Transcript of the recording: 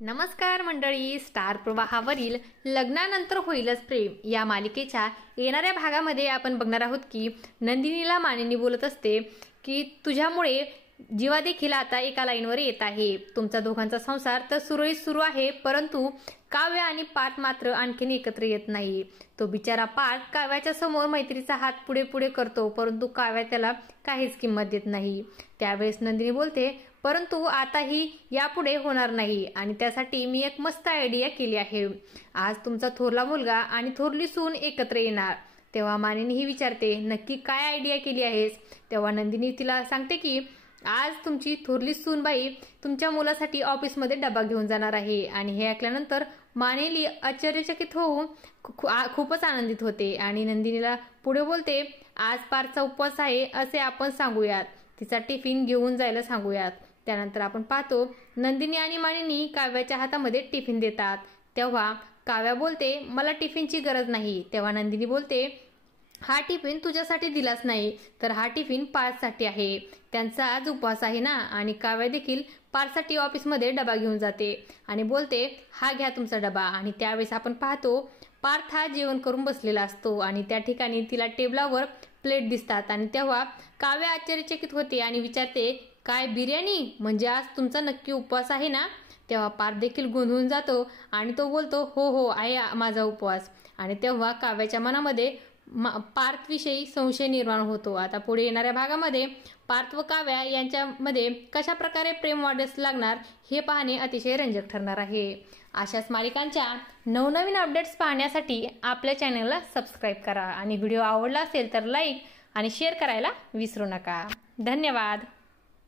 नमस्कार मंडळी, स्टार प्रवाहावरील लग्नानंतर होईलच प्रेम या मालिकेच्या येणाऱ्या भागामध्ये आपण बघणार आहोत की नंदिनीला मानिनी बोलत असते की तुझ्यामुळे जीवा देखील आता एका लाईनवर येत आहे। तुमचा दोघांचा संसार तर सुरळीत सुरू आहे, परंतु काव्य आणि पार्थ मात्र आणखीन एकत्र येत नाही। तो बिचारा पार्थ काव्याच्या समोर मैत्रीचा हात पुढे पुढे करतो, परंतु काव्य त्याला काहीच किंमत देत नाही। त्यावेळेस नंदिनी बोलते, परंतु आता ही यापुढे होणार नाही आणि त्यासाठी मी एक मस्त आयडिया केली आहे। आज तुमचा थोरला मुलगा आणि थोरली सून एकत्र येणार। तेव्हा मानिनी ही विचारते, नक्की काय आयडिया केली आहेस? तेव्हा नंदिनी तिला सांगते की आज तुमची थोरली सूनबाई तुमच्या मुलासाठी ऑफिसमध्ये डबा घेऊन जाणार आहे। आणि हे ऐकल्यानंतर मानिनी आश्चर्यचकित होऊन खूपच आनंदित होते आणि नंदिनीला पुढे बोलते, आज पार्थचा उपवास आहे असे आपण सांगूयात, तिचा टिफिन घेऊन जायला सांगूयात। त्यानंतर आपण पाहतो नंदिनी आणि मानिनी काव्याच्या हातामध्ये टिफिन देतात। तेव्हा काव्या बोलते, मला टिफिनची गरज नाही। तेव्हा नंदिनी बोलते, हा टिफिन तुझ्यासाठी दिलाच नाही, तर हा टिफिन पार्थसाठी आहे, त्यांचा आज उपवास आहे ना। आणि काव्या देखील पार्थसाठी ऑफिसमध्ये डबा घेऊन जाते आणि बोलते, हा घ्या तुमचा डबा। आणि त्यावेळेस आपण पाहतो पार्थ हा जेवण करून बसलेला असतो आणि त्या ठिकाणी तिला टेबलावर प्लेट दिसतात। आणि तेव्हा काव्या आश्चर्यचकित होते आणि विचारते, काय बिर्याणी? म्हणजे आज तुमचा नक्की उपवास आहे ना? तेव्हा पार्थ देखील गोंधळून जातो आणि तो बोलतो, हो हो आहे माझा उपवास। आणि तेव्हा काव्याच्या मनामध्ये पार्थ विषयी संशय निर्माण होतो। आता पुढे येणाऱ्या भागामध्ये पार्थ व काव्या यांच्यामध्ये कशा प्रकारे प्रेम वाढस लागणार हे पाहणे अतिशय रंजक ठरणार आहे। अशाच मालिकांच्या नवनवीन अपडेट्स पाहण्यासाठी आपल्या चॅनलला सबस्क्राईब करा आणि व्हिडिओ आवडला असेल तर लाईक आणि शेअर करायला विसरू नका। धन्यवाद।